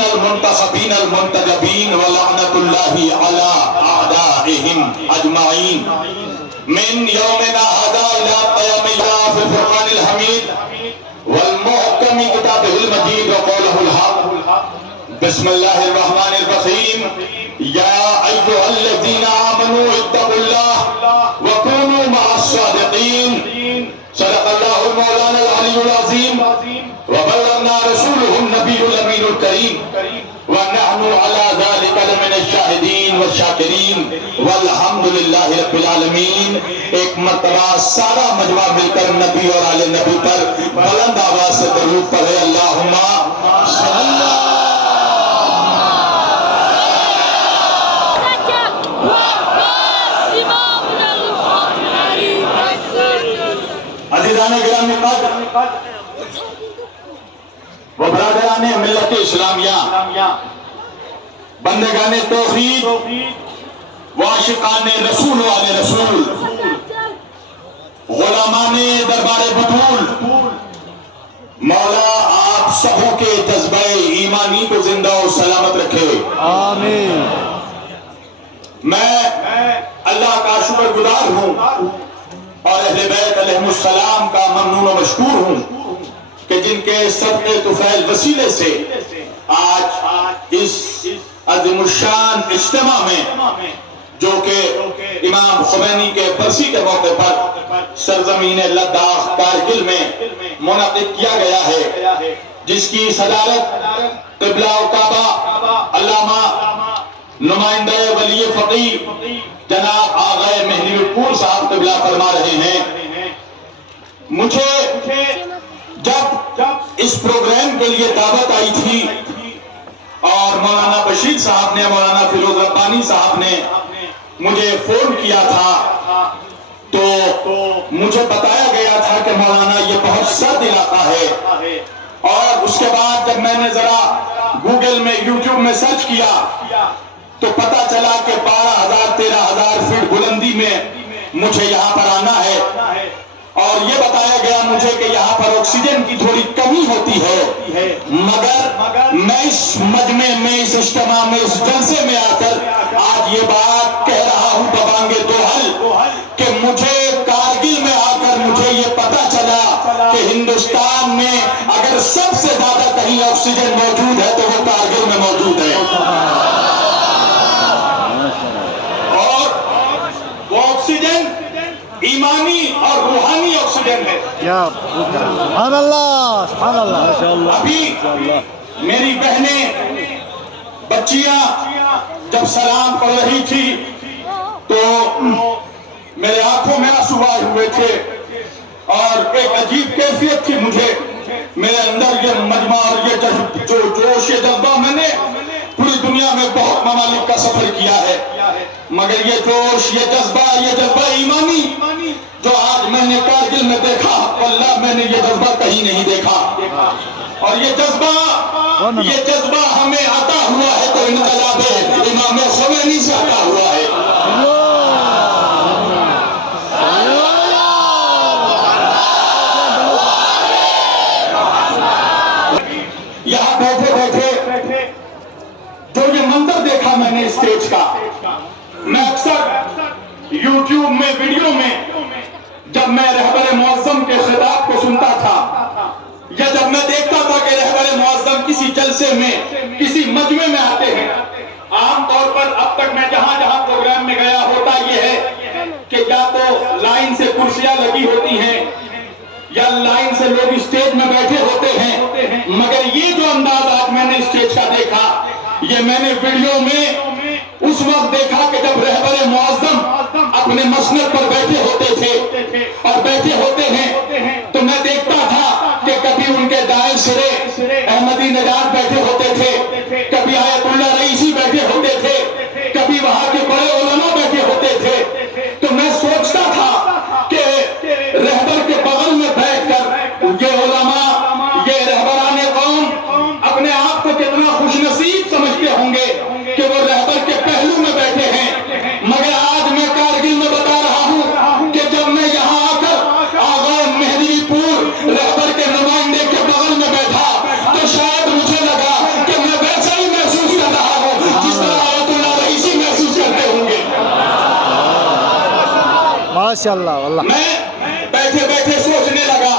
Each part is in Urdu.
المتقین المنتخبین المنتجبین ولعنۃ اللہ علی اعدائہم اجمعین من یومنا ھذا الی قیام الساعۃ فی الفرقان الحمید والمحکم کتابہ المجید وقولہ الحق بسم اللہ الرحمن الرحیم یا ایھا الذین آمنوا اتقوا اللہ وکونوا مع الصادقین صدق اللہ مولانا العلی العظیم وبلغنا رسوله النبی الامین الکریم ونحن على ذلك لمن الشاہدین والشاکرین والحمد للہ رب العالمین۔ ایک مرتبہ سارا مجمع مل کر نبی اور آل نبی پر بلند آواز سے درود پڑھے، اللہم صلی عزیزان گرامی قدر و برادران ملت اسلامیہ، بندگان توحید و عاشقان رسول و آل رسول، غلامان دربار بطول، مولا آپ سبوں کے جذبہ ایمانی کو زندہ و سلامت رکھے، آمین۔ میں اللہ کا شکر گزار ہوں اور اہل بیت علیہ السلام کا ممنون و مشکور ہوں کہ جن کے صدقے طفیل وسیلے سے آج اس عظیم الشان اجتماع میں جو کہ امام خمینی کے برسی کے موقع پر سرزمین لداخ کارگل میں منعقد کیا گیا ہے، جس کی صدارت قبلہ و کعبہ علامہ نمائندہ ولی فقیہ جناب آغائے مہدی پور صاحب قبلہ فرما رہے ہیں۔ مجھے جب اس پروگرام کے لیے دعوت آئی تھی اور مولانا بشیر صاحب نے، مولانا فیروز ربانی صاحب نے مجھے فون کیا تھا تو مجھے بتایا گیا تھا کہ مولانا یہ بہت سرد علاقہ ہے، اور اس کے بعد جب میں نے ذرا گوگل میں یوٹیوب میں سرچ کیا تو پتا چلا کہ 12,000-13,000 فٹ بلندی میں مجھے یہاں پر آنا ہے، اور یہ بتایا گیا مجھے کہ یہاں پر آکسیجن کی تھوڑی کمی ہوتی ہے، مگر میں اس مجمع میں، اس اجتماع میں، اس جلسے میں آ کر آج یہ بات کہہ رہا ہوں ببانگ دوحل کہ مجھے کارگل میں آ کر مجھے یہ پتا چلا کہ ہندوستان میں اگر سب سے زیادہ کہیں آکسیجن موجود ہے تو وہ کارگل میں موجود ہے، ایمانی اور روحانی آکسیجن ہے۔ سبحان اللہ، سبحان اللہ۔ ابھی میری بہنیں بچیاں جب سلام پڑھ رہی تھی تو میرے آنکھوں میں آنسو آئے ہوئے تھے اور ایک عجیب کیفیت تھی مجھے، میرے اندر یہ مجمع اور یہ جوش، یہ جذبہ، میں نے پوری دنیا میں بہت ممالک کا سفر کیا ہے، مگر یہ جوش، یہ جذبہ ایمانی جو آج میں نے کارگل میں دیکھا، واللہ میں نے یہ جذبہ کہیں نہیں دیکھا، اور یہ جذبہ ہمیں عطا ہوا ہے تو انقلاب امام خمینی سے عطا ہوا ہے۔ یہاں بیٹھے بیٹھے جو یہ منظر دیکھا میں نے اسٹیج کا، میں اکثر یوٹیوب میں ویڈیو میں جب میں رہبر معظم کے خطاب کو سنتا تھا یا جب میں دیکھتا تھا کہ رہبر معظم کسی جلسے میں، کسی مجمع میں آتے ہیں، عام طور پر اب تک میں جہاں جہاں پروگرام میں گیا ہوتا یہ ہے کہ یا تو لائن سے کرسیاں لگی ہوتی ہیں یا لائن سے لوگ اسٹیج میں بیٹھے ہوتے ہیں، مگر یہ جو انداز آج میں نے اسٹیج کا دیکھا، یہ میں نے ویڈیو میں اس وقت دیکھا کہ جب رہبر معظم اپنے مسند پر بیٹھے ہوتے تھے اور بیٹھے ہوتے ہیں تو میں دیکھتا تھا کہ کبھی ان کے دائیں سرے احمدی نژاد بیٹھے ہوتے تھے، کبھی آیت اللہ رئیسی بیٹھے ہوتے تھے، کبھی وہاں کے بڑے علماء بیٹھے ہوتے تھے، تو میں سوچتا تھا کہ رہبر کے بغل میں بیٹھ کر یہ علماء، یہ رہبران قوم اپنے آپ کو کتنا خوش نصیب سمجھتے ہوں گے کہ وہ رہبر کے پہلو میں بیٹھے ہیں، مگر آج میں کارگل میں بتا رہا ہوں کہ ماشاءاللہ واللہ. میں بیٹھے بیٹھے سوچنے لگا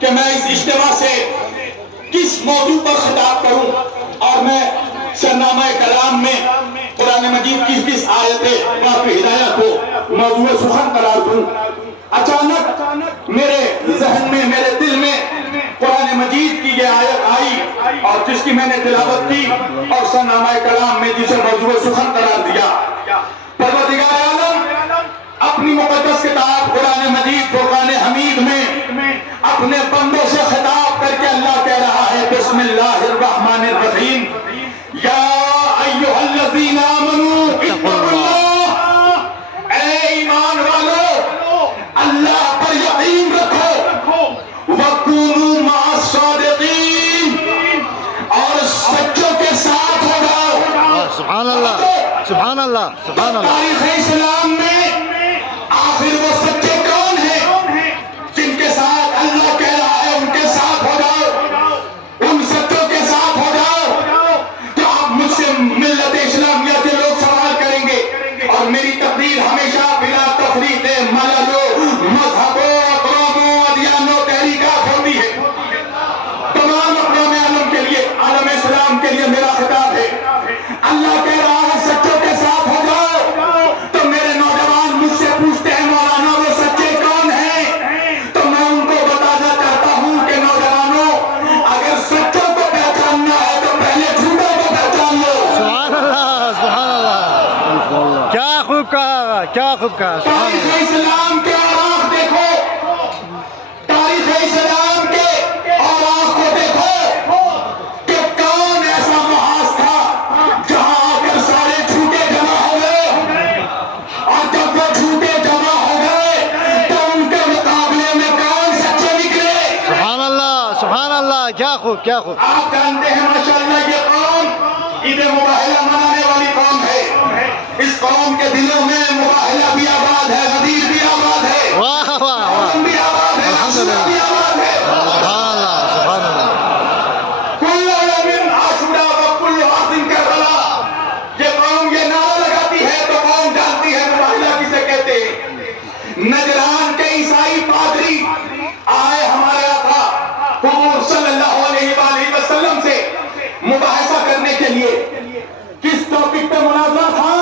کہ میں اس اجتماع سے کس موضوع پر خطاب کروں، اور میں شرنامہ کلام میں قرآن مجید کی کس آیت واقعی ہدایت کو موضوع سخن قرار دوں۔ اچانک میرے ذہن میں، میرے دل میں قرآن مجید کی یہ آیت آئی، اور جس کی میں نے تلاوت کی اور شرنامہ کلام میں جسے موضوع سخن قرار دیا۔ پروردگار عالم اپنی مقدس کتاب قرآن مجید فرقان حمید میں اپنے بندوں سے خطاب کر کے اللہ کہہ رہا ہے، بسم اللہ الرحمن الرحیم، یا ایھا الذین آمنوا اتقوا اللہ، اے ایمان والو اللہ پر یقین رکھو، وکونوا مع الصادقین، اور سچوں کے ساتھ ہو جاؤ۔ سبحان اللہ، سبحان اللہ، سبحان اللہ. تاریخ اسلام میں آخر وہ سچے کون ہیں جن کے ساتھ اللہ کہہ رہا ہے ان کے ساتھ ہو جاؤ، ان سچوں کے ساتھ ہو جاؤ؟ تو آپ مجھ سے ملت اسلامیہ کے لوگ سوال کریں گے، اور میری تقریر ہمیشہ بلا تفریق مللوں، مذہبوں، اقواموں، ادیانوں، تحریکات ہوتی ہے۔ تمام اقوام عالم کے لیے، عالم اسلام کے لیے میرا خطاب ہے، اللہ کہہ رہا ہے سچوں کے ساتھ ہو جاؤ۔ تو میرے نوجوان مجھ سے پوچھتے ہیں مولانا وہ سچے کون ہیں؟ تو میں ان کو بتانا چاہتا ہوں کہ نوجوانوں، اگر سچوں کو پہچاننا ہے تو پہلے جھوٹوں کو پہچان لو۔ سبحان اللہ، سبحان اللہ. کیا خوب کہا، کیا خوب کہا. سبحان تاریخ اللہ. اسلام کے اوراق دیکھو، تاریخ اسلام کے اوراق کو دیکھو کہ کون ایسا محاذ تھا جہاں آ کر سارے جھوٹے جمع ہو گئے، اور جب وہ جھوٹے جمع ہو گئے تو ان کے مقابلے میں کون سچے نکلے؟ سبحان اللہ، سبحان اللہ. کیا خوب، کیا خوب. آپ جانتے ہیں ماشاءاللہ یہ قوم عید مباہلہ منانے والی قوم ہے۔ اس قوم کے دلوں میں مباہلہ بھی آباد ہے، غدیر بھی آباد ہے، واہ واہ واہ. بھی آباد ہے، عاشورہ بھی آباد ہے۔ سبحان اللہ، سبحان اللہ. کل یوم عاشورہ و کل عاصم کربلا، یہ قوم یہ نعرہ لگاتی ہے تو قوم جانتی ہے مباہلہ کسے کہتے ہیں۔ نجران کے عیسائی پادری آئے ہمارے آقا حضور صلی اللہ علیہ وآلہ وسلم سے مباحثہ کرنے کے لیے۔ کس ٹاپک پہ مناظرہ تھا؟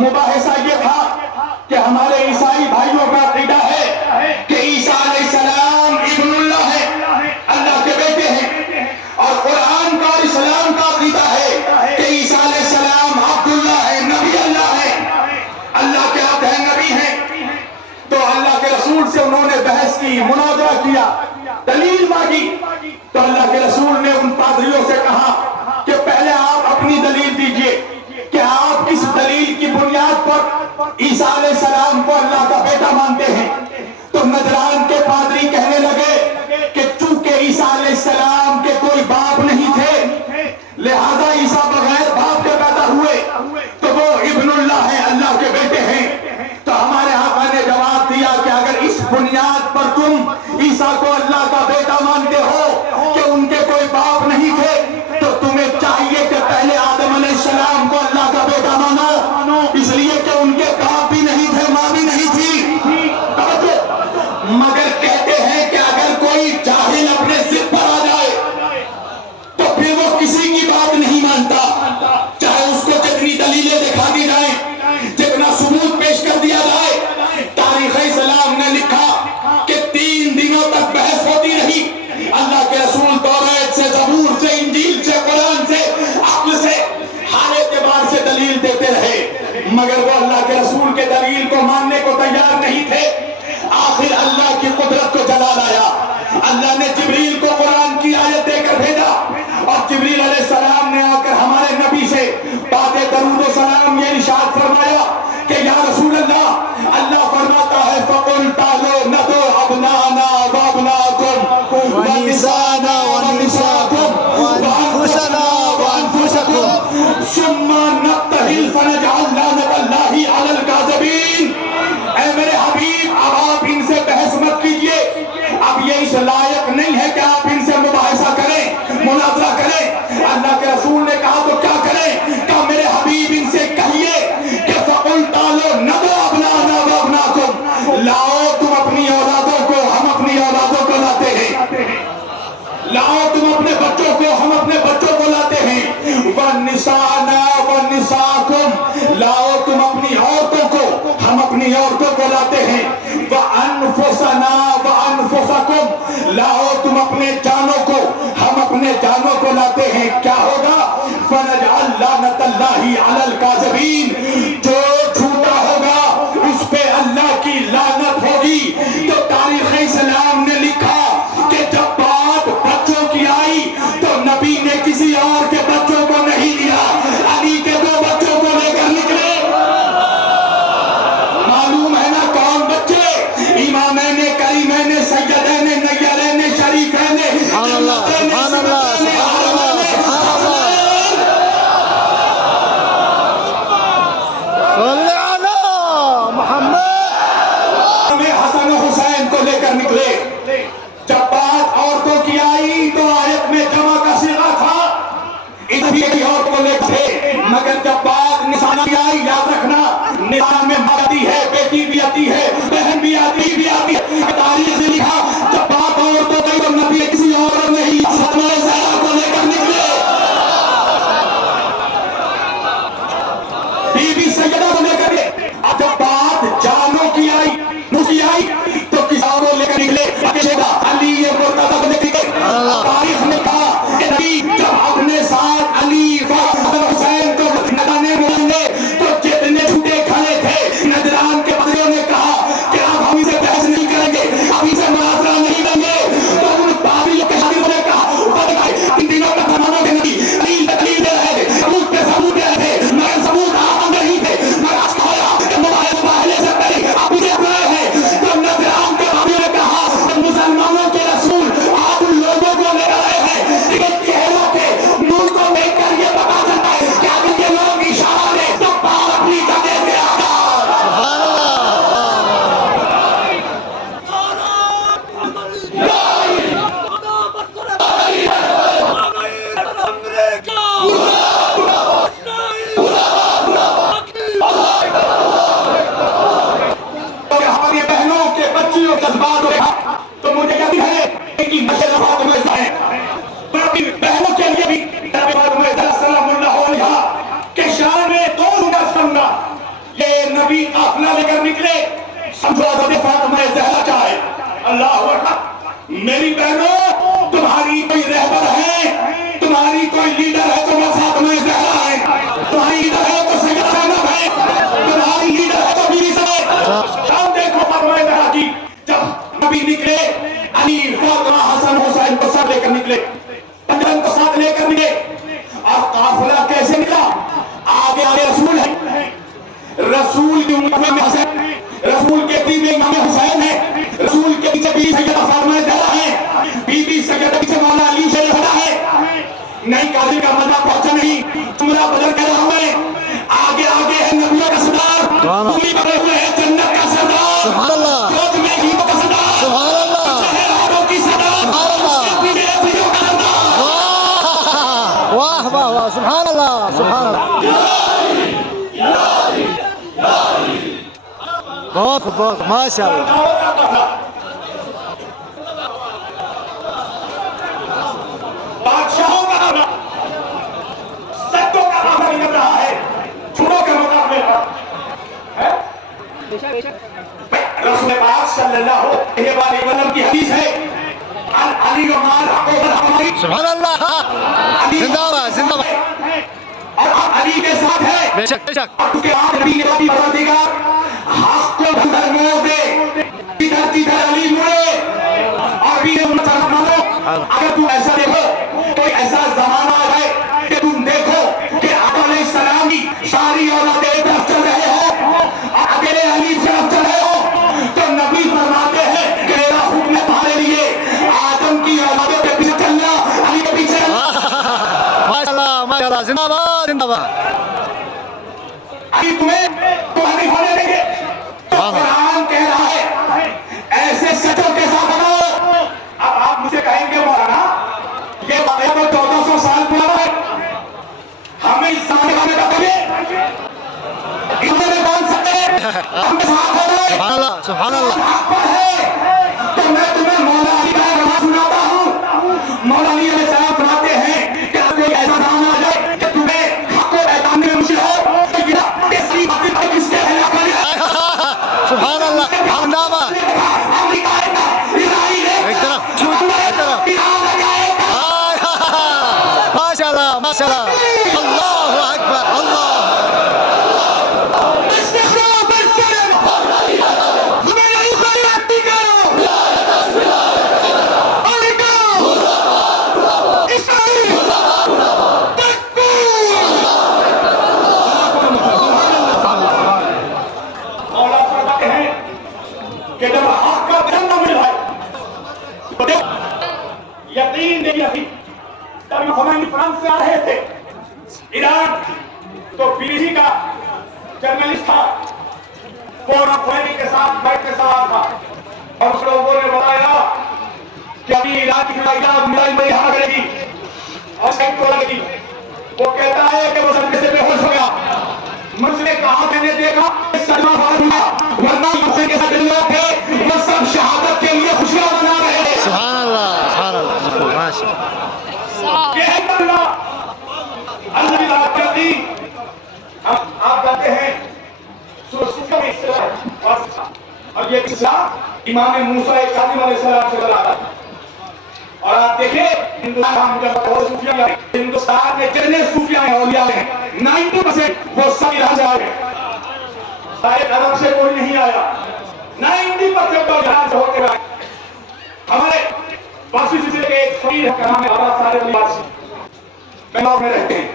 مباحثہ یہ تھا کہ ہمارے عیسائی بھائیوں کا عقیدہ ہے کہ عیسیٰ علیہ السلام ابن اللہ ہے، اللہ کے بیٹے ہیں، اور قرآن کا اور اسلام کا عقیدہ ہے کہ عیسیٰ علیہ السلام عبداللہ ہے، نبی اللہ ہے، اللہ کے عبد ہیں، نبی ہیں۔ تو اللہ کے رسول سے انہوں نے بحث کی، مناظرہ کیا، دلیل مانگی، تو اللہ کے رسول نے ان پادریوں سے کہا کہ پہلے آپ اپنی دلیل دیجئے کہ آپ کس دلیل کی بنیاد پر عیسیٰ علیہ السلام کو اللہ کا بیٹا مانتے ہیں۔ تو نجران کے پادری کہنے لگے کہ چونکہ عیسیٰ علیہ السلام کے کوئی باپ نہیں تھے، لہذا عیسیٰ بغیر باپ کے پیدا ہوئے تو وہ ابن اللہ ہیں، اللہ کے بیٹے ہیں۔ تو ہمارے آقا نے جواب دیا کہ اگر اس بنیاد پر تم عیسیٰ کو اللہ کا بیٹا مانتے ہو کہ ان کے کوئی باپ نہیں تھے، تو تمہیں چاہیے کہ پہلے آدم علیہ السلام کو اللہ کا بیٹا مانو، اس لیے کہ ان کے باپ بھی نہیں تھے، ماں بھی نہیں تھی۔ مگر کہتے ہیں کہ اگر کوئی جاہل اپنے ضد پر آ جائے تو پھر وہ کسی کی بات نہیں مانتا، چاہے اس کو جتنی دلیلیں دکھا دی جائیں، جتنا ثبوت پیش کر دیا جائے۔ تاریخ اسلام نے لکھا کہ 3 دنوں تک بحث ہوتی رہی، اللہ کے رسول توریت سے، زبور سے، انجیل سے، قرآن سے، عقل سے، ہر اعتبار سے دلیل دیتے رہے، مگر وہ اللہ کے رسول کے دلیل کو ماننے کو تیار نہیں تھے۔ آخر اللہ کی قدرت کو جلال آیا، اللہ نے جبریل کو قرآن کی آیت دے کر بھیجا، اور جبریل علیہ السلام نے آ کر ہمارے نبی سے بات درود و سلام یہ ارشاد فرمایا کہ یا رسول اللہ، اللہ فرماتا ہے فَقُلْ تَعْلُوا نَدْعُ أَبْنَاءَنَا وَأَبْنَاءَكُمْ وَنِسَاءَنَا وَنِسَاءَكُمْ وأنفسنا وأنفسكم ثُمَّ نَبْتَهِلْ فَنَجْعَلْ لَعْنَتَ اللَّهِ عَلَى الْكَاذِبِينَ۔ اے میرے حبیب، اب آپ ان سے بحث مت کیجئے، اب یہ اس لائق نہیں ہے کہ آپ ان سے مباحثہ کریں، مناظرہ کریں۔ اللہ کے رسول نے کہا تو کیا کریں؟ کہ میرے حبیب ان سے کہیے کہ فَقُلْ تَعْلُوا نَدْعُ أَبْنَاءَنَا وَأَبْنَاءَكُمْ، لاؤ تم اپنے بچوں کو، ہم اپنے بچوں کو لاتے ہیں، وَالنِّسَاءَنَا وَالنِّسَاءَكُمْ، لاؤ تم اپنی عورتوں کو، ہم اپنی عورتوں کو لاتے ہیں، وَأَنفُسَنَا وَأَنفُسَكُمْ، لاؤ تم اپنے جانوں کو، ہم اپنے جانوں کو لاتے ہیں، کیا ہوگا؟ فَنَجْعَلْ لَعْنَةَ اللَّهِ عَلَى الْكَاذِبِينَ، جو جھوٹا ہوگا اس پہ اللہ کی لعنت ہوگی۔ تو تاریخ اسلام نے لکھا کہ جب بات بچوں کی آئی تو نبی نے کسی اور کے بچوں کو نہیں دیا، علی کے دو بچوں کو لے کر نکلے۔ معلوم ہے نا کون بچے؟ امامین کریمین سیدین نیرین شریفین سبحان اللہ سبحان اللہ سبحان اللہ سبحان اللہ، صلی علی محمد۔ حسن و حسین کو لے کر نکلے۔ جب بات عورتوں کی آئی تو آیت میں جمع کا صیغہ تھا، ادھر بھی عورت کو لے تھے، مگر جب بات نساء کی آئی، یاد رکھنا نساء میں ماں آتی ہے، بیٹی بھی آتی ہے، بہن بھی آتی ہے۔ تاریخ سے لکھا جب بات عورتوں کی تو نبی کسی عورت نہیں فاطمہ زہرا کو لے کر نکلے، بی بی سیدہ کو لے کر نکلے۔ اب جب بات جانوں کی آئی تو کسی اور کو لے کر نکلے، علی مرتضیٰ کو لے کر نکلے۔ تاریخ نے کہا کہ نبی جب اپنے ساتھ علی فاطمہ حسین کو نجانے ملنے تو جتنے جھوٹے کھڑے تھے نجران کے بدریوں نے کہا کہ اب ہم اسے بحث نہیں کریں گے، اب اسے مناظرہ نہیں دیں گے۔ تو ان بابیوں کے شاگردوں نے کہا ان دنوں میں زمانوں کے نبی دلیل دے رہے تھے، ثبوت پہ ثبوت دے رہے تھے، مگر ثبوت آم نہیں تھے، مگر آج کہا کہ مباہلے سے پہلے اب اسے اپنائے ہیں۔ تو نجران کے بابیوں نے کہا کہ مسلمانوں کے رسول آپ ان لوگوں کو لے رہے ہیں لیکن چہروں کے نور کو دیکھ کر یہ پتا چلتا ہے کہ اگر یہ لوگ اشارہ دیں تو پاؤں اپنی جگہ پہ آ جائے۔ سبحان اللہ۔ ہماری بہنوں کے بچیوں جذبات ہو رہا تو مجھے کہتی ہے کہ مشہور فاطمہ زہرا ہے، اپنی بہنوں کے لیے بھی فاطمہ زہرا سلام اللہ علیہا کے شان میں کون کا سننا، یہ نبی قافلہ لے کر نکلے، سمجھو حضرت فاطمہ زہرا چاہے۔ اللہ اکبر، میری بہنوں تمہاری کوئی رہبر ہے، تمہاری کوئی لیڈر ہے تو وہ فاطمہ زہرا ہے، تمہاری لیڈر ہے تو سیدہ زینب ہے، تمہاری لیڈر ہے تو بیوی زینب۔ ہم دیکھو فاطمہ زہرا کی جب نبی نکلے، علی فاطمہ حسن حسین کو ساتھ لے کر نکلے، پنجرن کو ساتھ لے کر نکلے، اور قافلہ کیسے نکلا؟ آگے آگے رسول ہے، رسول کی امت میں حسین، رسول کے دین میں امام حسین ہے، رسول کے پیچھے بی سیدہ فاطمہ زہرا ہے، بی بی سیدہ پیچھے مولا علی شریف ہے۔ نہیں قاضی کا مزہ پہنچا نہیں، جملہ بدل کر رہا ہوں، آگے آگے ہے نبیوں کا سردار، پوری بنے ہوئے ہے جنت کا سردار، سبحان اللہ گود میں ہیروں کا سردار، سبحان اللہ چہروں کی سردار، سبحان اللہ، اس کے پیچھے ہیروں کا سردار۔ واہ واہ واہ، سبحان اللہ سبحان اللہ، بہت بہت ماشاء اللہ۔ بادشاہوں کا قافلہ، سدوں کا قافلہ نکل رہا ہے، جھوٹوں کے مقابلے پر۔ رسول پاک صلی اللہ علیہ وسلم کی حدیث ہے، علی و مال حق و برحمائی، سبحان اللہ، زندہ باد زندہ باد، اور علی کے ساتھ ہے، بے شک بے شک، اس کے بعد نبی نے بھی بتا دے گا حق کو بندر موڑ دے، جدھر جدھر علی مڑے، اور بھی مسلمانوں اگر تم ایسا دیکھو کوئی ایسا زمانہ آ جائے کہ تم دیکھو کہ آدم علیہ السلام کی ساری اولاد ایک طرف چل رہے ہو اور اکیلے علی طرف چل رہے ہو تو نبی فرماتے ہیں کہ میرا حکم ہے تمہارے لیے آدم کی اولادوں کے پیچھے چلنا، علی کے پیچھے ماشاء اللہ زندہ باد زندہ باد، علی تمہیں تمہاری ہونے دیں گے۔ تو قرآن کہہ رہا ہے ایسے سچوں کے ساتھ بنو۔ اب آپ مجھے کہیں گے مولانا یہ واقعہ تو 1400 سال پرانا ہے، ہمیں اس زمانے والے کا کریے، انہوں نے مان سکتے ہیں ہم کے ساتھ ہو گئے، سبحان اللہ سبحان اللہ، حق پر ہے۔ تو میں تمہیں مولا علی کا نماز سناتا ہوں، مولا ماشاءاللہ اللہ اکبر اللہ استخراج السلم ہمیں نہیں خیراتی کرو کہ جب حق کا جنم مل ہے تو یقین نہیں ابھی تب ہمیں فرانس سے آ رہے تھے ایران تو بیوی کا جرنلسٹ تھا فورن فیری کے ساتھ بیٹھ کے ساتھ تھا اور اس لوگوں نے بتایا کہ ابھی ایران کی لڑائی میں یہاں کرے گی اور سائٹ کو لگے گی وہ کہتا ہے کہ وہ سب سے بے ہوش ہو گیا مجھ نے کہا میں نے دیکھا سلمہ فارغ ہوا ورنہ مسئلے کے ساتھ لوگ تھے وہ سب شہادت کے لیے خوشیاں منا رہے ہیں سبحان اللہ ماشاء اللہ یہ ہے اللہ اللہ کی کرتی آپ جانتے ہیں سورہ میں اصطلاح اور یہ اصطلاح امام موسیٰ کاظم علیہ السلام سے بلا تھا اور آپ دیکھیں ہندوستان میں جتنے صوفیاء ہیں اولیاء ہیں 90% وہ سب یہاں سے آئے سارے عرب سے کوئی نہیں آیا 90% تو یہاں سے ہوتے رہے ہمارے واسی سلسلے کے ایک فقیر کا نام ہے بابا سارے علی واسی بنگلور میں رہتے ہیں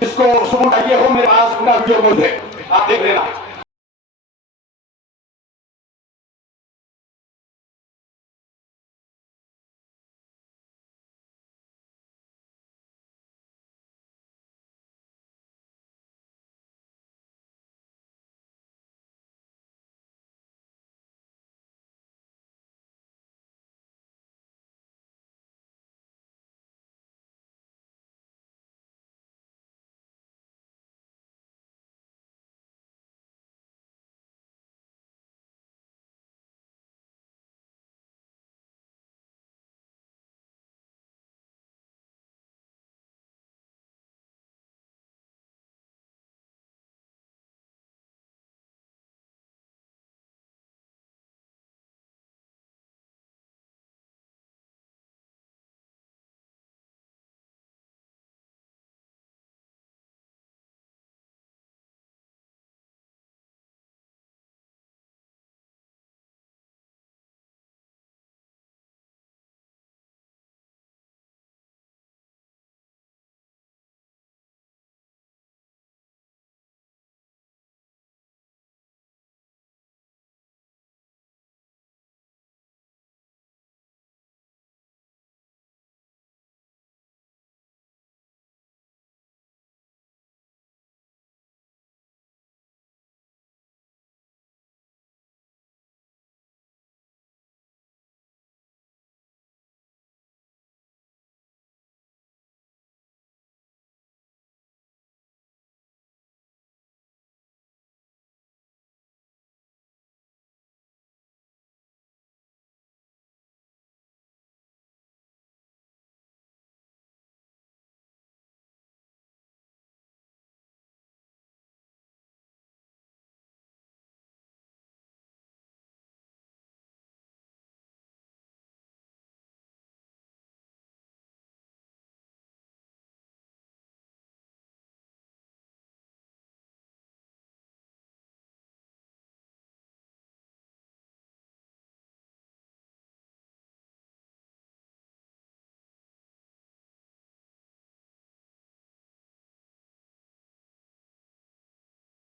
جس کو صبح یہ ہو میرے پاس ان کا ویڈیو موجود ہے آپ دیکھ لینا